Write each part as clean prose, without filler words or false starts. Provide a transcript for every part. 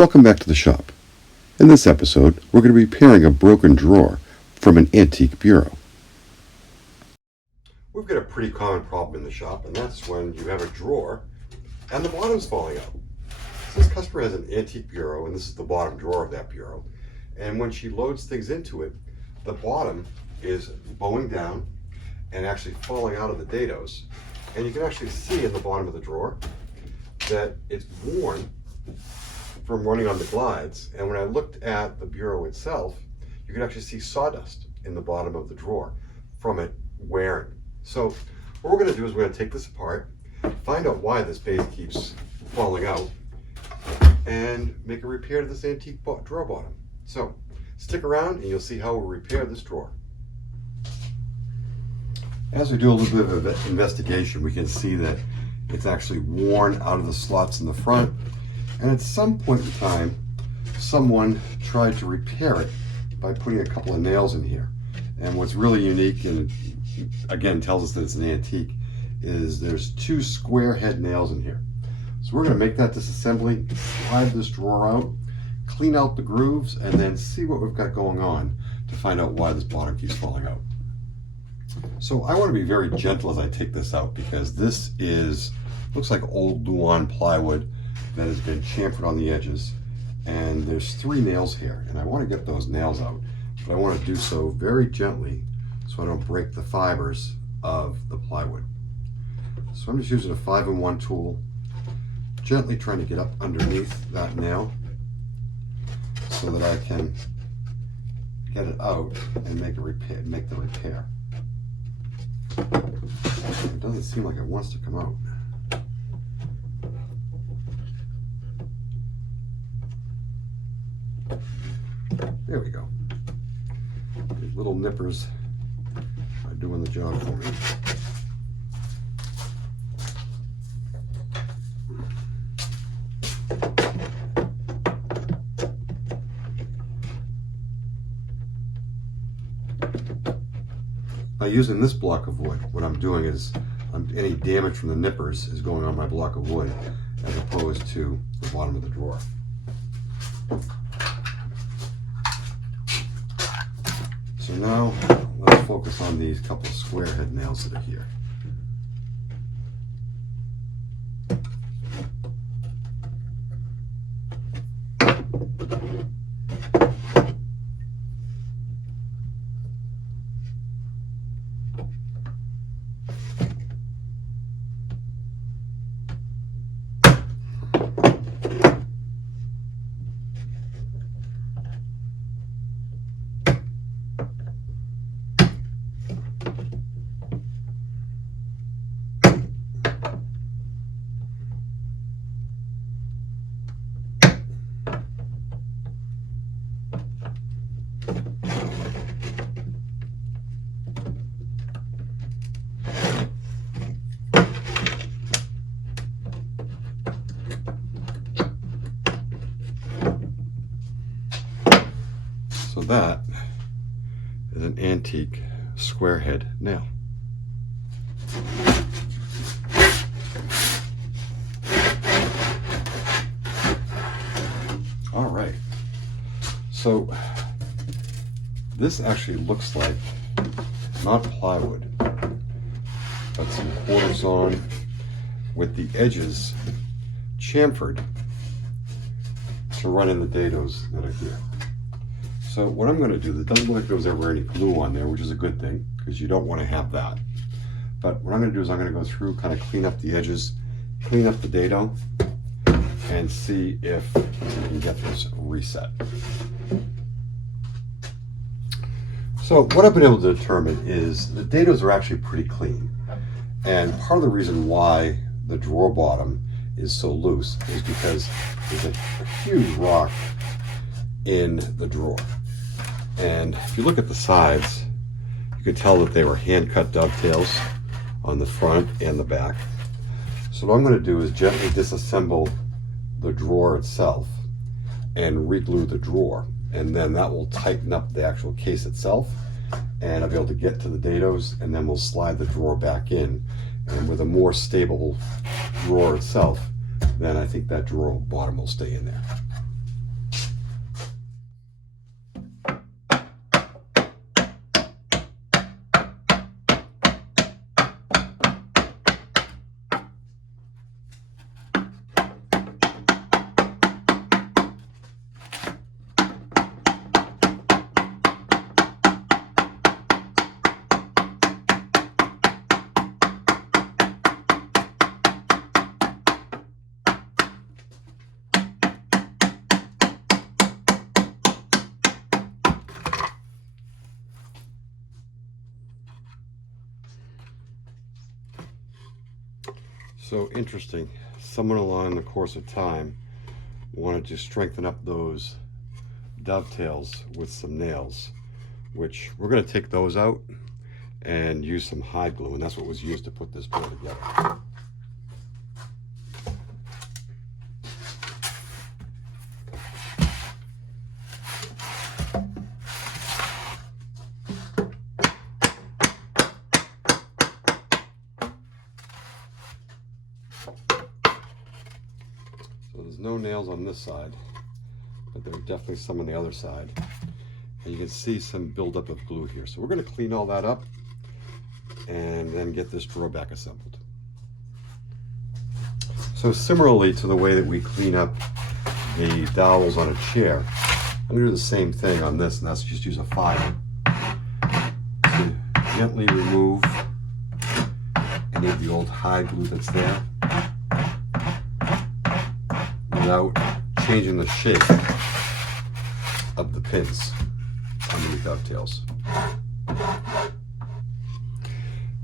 Welcome back to the shop. In this episode, we're going to be repairing a broken drawer from an antique bureau. We've got a pretty common problem in the shop, and that's when you have a drawer and the bottom's falling out. So this customer has an antique bureau, and this is the bottom drawer of that bureau. And when she loads things into it, the bottom is bowing down and actually falling out of the dados. And you can actually see in the bottom of the drawer that it's worn from running on the glides. And when I looked at the bureau itself, you can actually see sawdust in the bottom of the drawer from it wearing. So what we're going to do is we're going to take this apart, find out why this base keeps falling out, and make a repair to this antique drawer bottom. So stick around and you'll see how we'll repair this drawer. As we do a little bit of investigation, we can see that it's actually worn out of the slots in the front. And at some point in time, someone tried to repair it by putting a couple of nails in here. And what's really unique, and again tells us that it's an antique, is there's two square head nails in here. So we're going to make that disassembly, slide this drawer out, clean out the grooves, and then see what we've got going on to find out why this bottom keeps falling out. So I want to be very gentle as I take this out, because this looks like old Luan plywood that has been chamfered on the edges, and there's 3 nails here, and I want to get those nails out, but I want to do so very gently so I don't break the fibers of the plywood. So I'm just using a 5-in-1 tool, gently trying to get up underneath that nail so that I can get it out and make the repair. It doesn't seem like it wants to come out. There we go. These little nippers are doing the job for me. By using this block of wood, what I'm doing is any damage from the nippers is going on my block of wood as opposed to the bottom of the drawer. So now let's focus on these couple of square head nails that are here. So that is an antique square head nail. All right. So this actually looks like not plywood, but some quarter-sawn with the edges chamfered to run in the dados that are here. So what I'm going to do, it doesn't look like there was ever any glue on there, which is a good thing, because you don't want to have that. But what I'm going to do is I'm going to go through, kind of clean up the edges, clean up the dado, and see if we can get this reset. So what I've been able to determine is the dados are actually pretty clean. And part of the reason why the drawer bottom is so loose is because there's a huge rock in the drawer. And if you look at the sides, you can tell that they were hand-cut dovetails on the front and the back. So what I'm going to do is gently disassemble the drawer itself and reglue the drawer, and then that will tighten up the actual case itself, and I'll be able to get to the dados, and then we'll slide the drawer back in. And with a more stable drawer itself, then I think that drawer bottom will stay in there. So interesting, someone along the course of time wanted to strengthen up those dovetails with some nails, which we're going to take those out and use some hide glue, and that's what was used to put this board together. So there's no nails on this side, but there are definitely some on the other side. And you can see some buildup of glue here. So we're going to clean all that up and then get this drawer back assembled. So similarly to the way that we clean up the dowels on a chair, I'm going to do the same thing on this, and that's just use a file to gently remove any of the old hide glue that's there without changing the shape of the pins on these dovetails.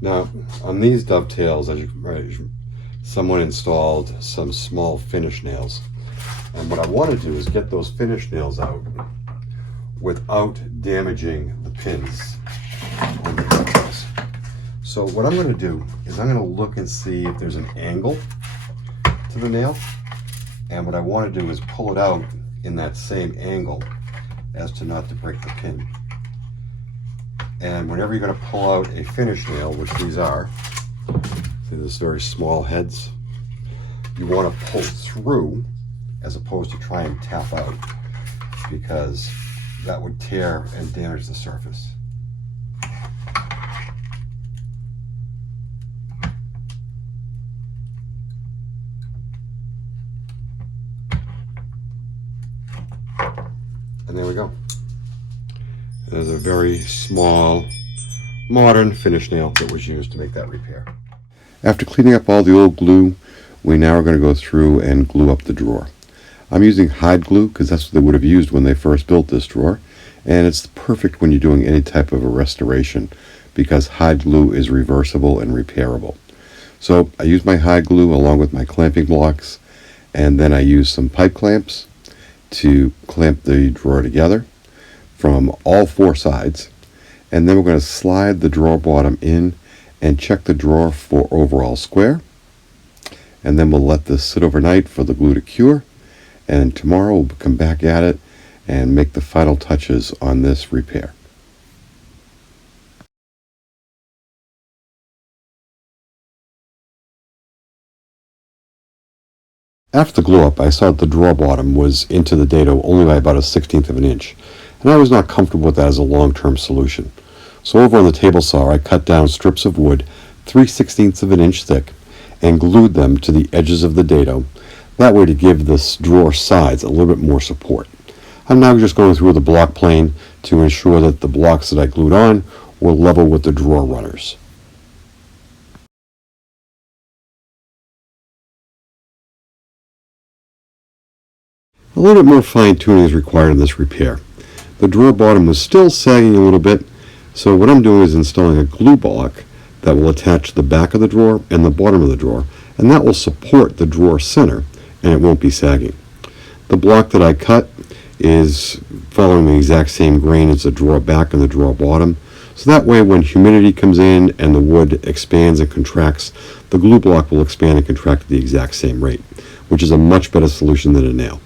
Now, on these dovetails, someone installed some small finish nails. And what I want to do is get those finish nails out without damaging the pins on the dovetails. So what I'm going to do is I'm going to look and see if there's an angle to the nail. And what I want to do is pull it out in that same angle as to not to break the pin. And whenever you're going to pull out a finish nail, which these are, see this very small heads, you want to pull through as opposed to try and tap out, because that would tear and damage the surface. And there we go. There's a very small, modern finish nail that was used to make that repair. After cleaning up all the old glue, we now are going to go through and glue up the drawer. I'm using hide glue because that's what they would have used when they first built this drawer, and it's perfect when you're doing any type of a restoration because hide glue is reversible and repairable. So I use my hide glue along with my clamping blocks, and then I use some pipe clamps to clamp the drawer together from all four sides, and then we're going to slide the drawer bottom in and check the drawer for overall square, and then we'll let this sit overnight for the glue to cure, and tomorrow we'll come back at it and make the final touches on this repair. After the glue up, I saw that the drawer bottom was into the dado only by about 1/16 of an inch, and I was not comfortable with that as a long-term solution. So over on the table saw, I cut down strips of wood 3/16 of an inch thick and glued them to the edges of the dado, that way to give this drawer sides a little bit more support. I'm now just going through the block plane to ensure that the blocks that I glued on were level with the drawer runners. A little bit more fine-tuning is required in this repair. The drawer bottom was still sagging a little bit, so what I'm doing is installing a glue block that will attach to the back of the drawer and the bottom of the drawer, and that will support the drawer center, and it won't be sagging. The block that I cut is following the exact same grain as the drawer back and the drawer bottom, so that way when humidity comes in and the wood expands and contracts, the glue block will expand and contract at the exact same rate, which is a much better solution than a nail.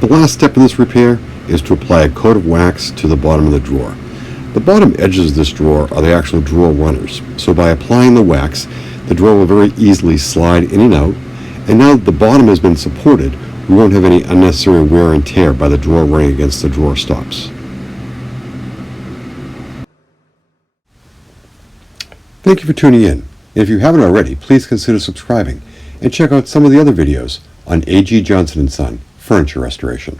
The last step in this repair is to apply a coat of wax to the bottom of the drawer. The bottom edges of this drawer are the actual drawer runners, so by applying the wax, the drawer will very easily slide in and out, and now that the bottom has been supported, we won't have any unnecessary wear and tear by the drawer running against the drawer stops. Thank you for tuning in. And if you haven't already, please consider subscribing and check out some of the other videos on A.G. Johnson & Son Furniture Restoration.